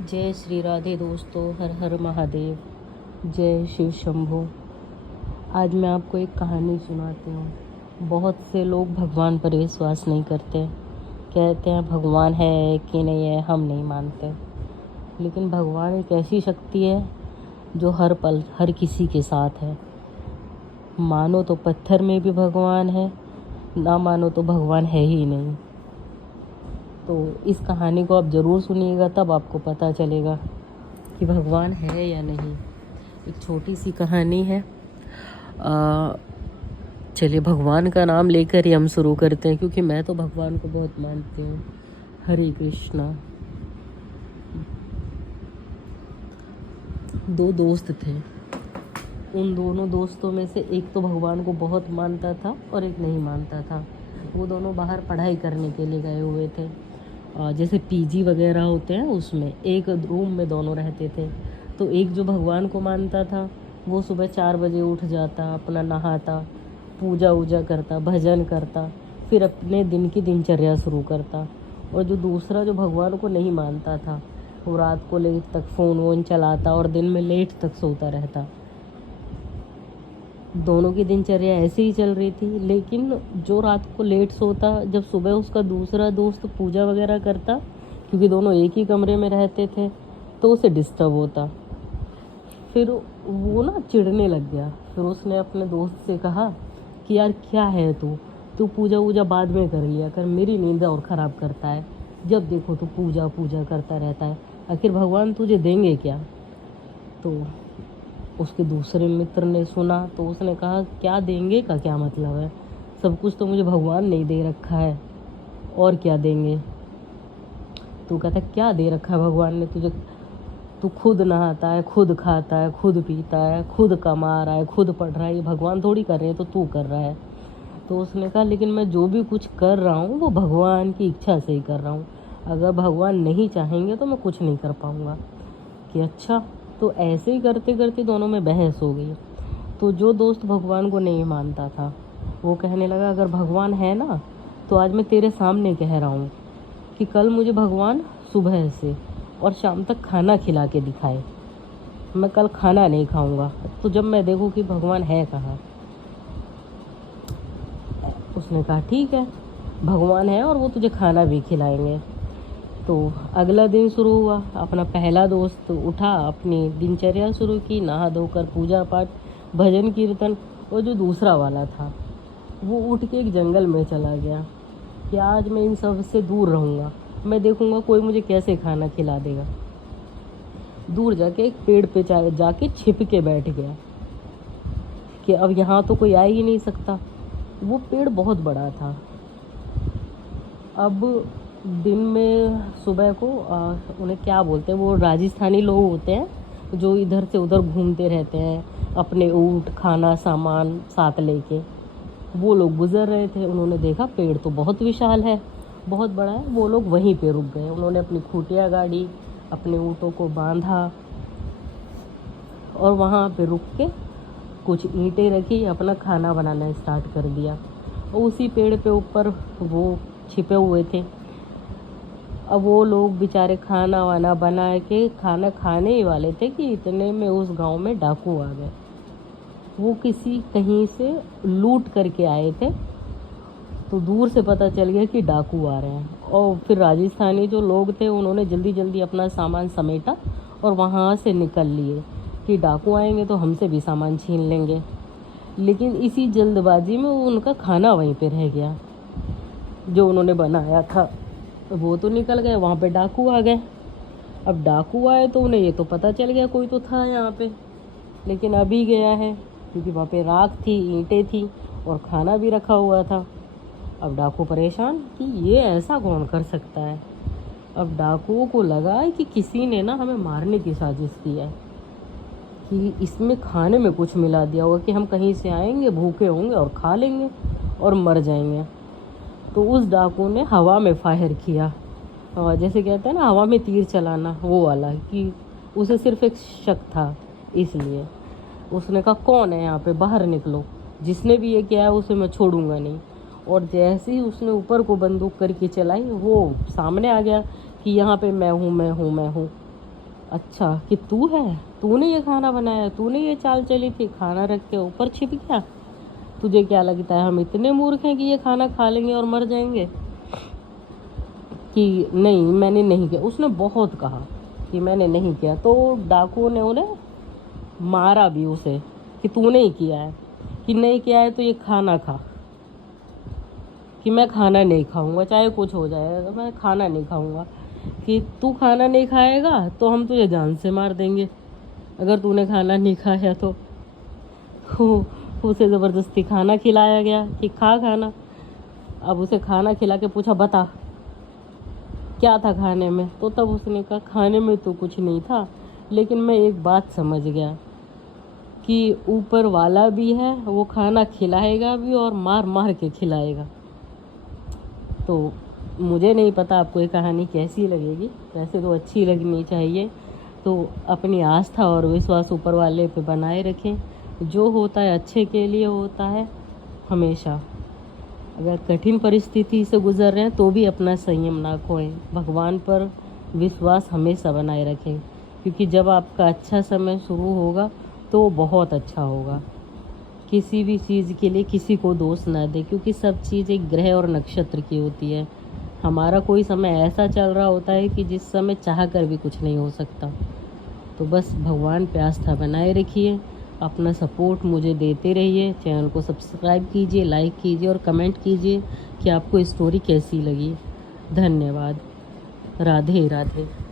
जय श्री राधे दोस्तों, हर हर महादेव, जय शिव शंभो। आज मैं आपको एक कहानी सुनाती हूँ। बहुत से लोग भगवान पर विश्वास नहीं करते, कहते हैं भगवान है कि नहीं है हम नहीं मानते। लेकिन भगवान एक ऐसी शक्ति है जो हर पल हर किसी के साथ है। मानो तो पत्थर में भी भगवान है, ना मानो तो भगवान है ही नहीं। तो इस कहानी को आप ज़रूर सुनिएगा, तब आपको पता चलेगा कि भगवान है या नहीं। एक छोटी सी कहानी है। चलिए भगवान का नाम लेकर ही हम शुरू करते हैं, क्योंकि मैं तो भगवान को बहुत मानती हूँ। हरे कृष्णा। दो दोस्त थे। उन दोनों दोस्तों में से एक तो भगवान को बहुत मानता था और एक नहीं मानता था। वो दोनों बाहर पढ़ाई करने के लिए गए हुए थे। जैसे पीजी वगैरह होते हैं, उसमें एक रूम में दोनों रहते थे। तो एक जो भगवान को मानता था वो सुबह 4 बजे उठ जाता, अपना नहाता, पूजा वूजा करता, भजन करता, फिर अपने दिन की दिनचर्या शुरू करता। और जो दूसरा जो भगवान को नहीं मानता था वो रात को लेट तक फ़ोन वोन चलाता और दिन में लेट तक सोता रहता। दोनों की दिनचर्या ऐसे ही चल रही थी। लेकिन जो रात को लेट सोता, जब सुबह उसका दूसरा दोस्त पूजा वगैरह करता, क्योंकि दोनों एक ही कमरे में रहते थे, तो उसे डिस्टर्ब होता। फिर वो ना चिढ़ने लग गया। फिर उसने अपने दोस्त से कहा कि यार क्या है तू पूजा वूजा बाद में कर लिया कर, मेरी नींद और ख़राब करता है। जब देखो तो पूजा पूजा करता रहता है, आखिर भगवान तुझे देंगे क्या। तो उसके दूसरे मित्र ने सुना तो उसने कहा क्या देंगे का क्या मतलब है, सब कुछ तो मुझे भगवान नहीं दे रखा है, और क्या देंगे। तो कहता क्या दे रखा है भगवान ने तुझे, तू खुद नहाता है, खुद खाता है, खुद पीता है, खुद कमा रहा है, खुद पढ़ रहा है, ये भगवान थोड़ी कर रहे हैं, तो तू कर रहा है। तो उसने कहा लेकिन मैं जो भी कुछ कर रहा हूँ वो भगवान की इच्छा से ही कर रहा हूँ, अगर भगवान नहीं चाहेंगे तो मैं कुछ नहीं कर पाऊँगा। कि अच्छा। तो ऐसे ही करते करते दोनों में बहस हो गई। तो जो दोस्त भगवान को नहीं मानता था वो कहने लगा अगर भगवान है ना, तो आज मैं तेरे सामने कह रहा हूँ कि कल मुझे भगवान सुबह से और शाम तक खाना खिला के दिखाए, मैं कल खाना नहीं खाऊंगा, तो जब मैं देखूँ कि भगवान है कहाँ। उसने कहा ठीक है, भगवान है और वो तुझे खाना भी खिलाएंगे। तो अगला दिन शुरू हुआ। अपना पहला दोस्त उठा, अपनी दिनचर्या शुरू की, नहा धोकर पूजा पाठ, भजन कीर्तन। और जो दूसरा वाला था वो उठ के एक जंगल में चला गया कि आज मैं इन सब से दूर रहूँगा, मैं देखूँगा कोई मुझे कैसे खाना खिला देगा। दूर जाके एक पेड़ पे जाके छिप के बैठ गया कि अब यहाँ तो कोई आ ही नहीं सकता। वो पेड़ बहुत बड़ा था। अब दिन में सुबह को उन्हें क्या बोलते हैं, वो राजस्थानी लोग होते हैं जो इधर से उधर घूमते रहते हैं अपने ऊँट खाना सामान साथ लेके। वो लोग गुजर रहे थे, उन्होंने देखा पेड़ तो बहुत विशाल है, बहुत बड़ा है। वो लोग वहीं पे रुक गए, उन्होंने अपनी खूंटियाँ गाड़ी, अपने ऊँटों को बांधा और वहाँ पे रुक के कुछ ईंटें रखी, अपना खाना बनाना स्टार्ट कर दिया। और उसी पेड़ पे ऊपर वो छिपे हुए थे। अब वो लोग बेचारे खाना वाना बना के खाना खाने ही वाले थे कि इतने में उस गांव में डाकू आ गए। वो किसी कहीं से लूट करके आए थे, तो दूर से पता चल गया कि डाकू आ रहे हैं। और फिर राजस्थानी जो लोग थे उन्होंने जल्दी जल्दी अपना सामान समेटा और वहाँ से निकल लिए कि डाकू आएंगे तो हमसे भी सामान छीन लेंगे। लेकिन इसी जल्दबाजी में उनका खाना वहीं पे रह गया जो उन्होंने बनाया था। वो तो निकल गए, वहाँ पे डाकू आ गए। अब डाकू आए तो उन्हें ये तो पता चल गया कोई तो था यहाँ पे, लेकिन अभी गया है, क्योंकि वहाँ पे राख थी, ईंटें थी और खाना भी रखा हुआ था। अब डाकू परेशान कि ये ऐसा कौन कर सकता है। अब डाकुओं को लगा कि किसी ने ना हमें मारने की साजिश की है, कि इसमें खाने में कुछ मिला दिया होगा कि हम कहीं से आएंगे, भूखे होंगे और खा लेंगे और मर जाएंगे। तो उस डाकू ने हवा में फायर किया, और जैसे कहते हैं ना हवा में तीर चलाना, वो वाला, कि उसे सिर्फ एक शक था। इसलिए उसने कहा कौन है यहाँ पे, बाहर निकलो, जिसने भी ये किया है उसे मैं छोड़ूंगा नहीं। और जैसे ही उसने ऊपर को बंदूक करके चलाई, वो सामने आ गया कि यहाँ पे मैं हूँ मैं हूँ मैं हूँ। अच्छा कि तू है, तूने ये खाना बनाया, तूने ये चाल चली थी, खाना रख के ऊपर छिप गया। तुझे क्या लगता है हम इतने मूर्ख हैं कि ये खाना खा लेंगे और मर जाएंगे? कि नहीं मैंने नहीं किया। उसने बहुत कहा कि मैंने नहीं किया। तो डाकुओं ने उन्हें मारा भी उसे कि तूने ही किया है, कि नहीं किया है तो ये खाना खा। कि मैं खाना नहीं खाऊंगा, चाहे कुछ हो जाए मैं खाना नहीं खाऊंगा। कि तू खाना नहीं खाएगा तो हम तुझे जान से मार देंगे अगर तूने खाना नहीं खाया तो। उसे ज़बरदस्ती खाना खिलाया गया कि खा खाना। अब उसे खाना खिला के पूछा बता क्या था खाने में, तो तब उसने कहा खाने में तो कुछ नहीं था, लेकिन मैं एक बात समझ गया कि ऊपर वाला भी है, वो खाना खिलाएगा भी और मार मार के खिलाएगा। तो मुझे नहीं पता आपको ये कहानी कैसी लगेगी, वैसे तो अच्छी लगनी चाहिए। तो अपनी आस्था और विश्वास ऊपर वाले पे बनाए रखें। जो होता है अच्छे के लिए होता है हमेशा। अगर कठिन परिस्थिति से गुजर रहे हैं तो भी अपना संयम ना खोएं। भगवान पर विश्वास हमेशा बनाए रखें, क्योंकि जब आपका अच्छा समय शुरू होगा तो वो बहुत अच्छा होगा। किसी भी चीज़ के लिए किसी को दोष ना दे, क्योंकि सब चीज़ एक ग्रह और नक्षत्र की होती है। हमारा कोई समय ऐसा चल रहा होता है कि जिस समय चाह कर भी कुछ नहीं हो सकता। तो बस भगवान पे आस्था बनाए रखिए, अपना सपोर्ट मुझे देते रहिए। चैनल को सब्सक्राइब कीजिए, लाइक कीजिए और कमेंट कीजिए कि आपको स्टोरी कैसी लगी। धन्यवाद। राधे राधे।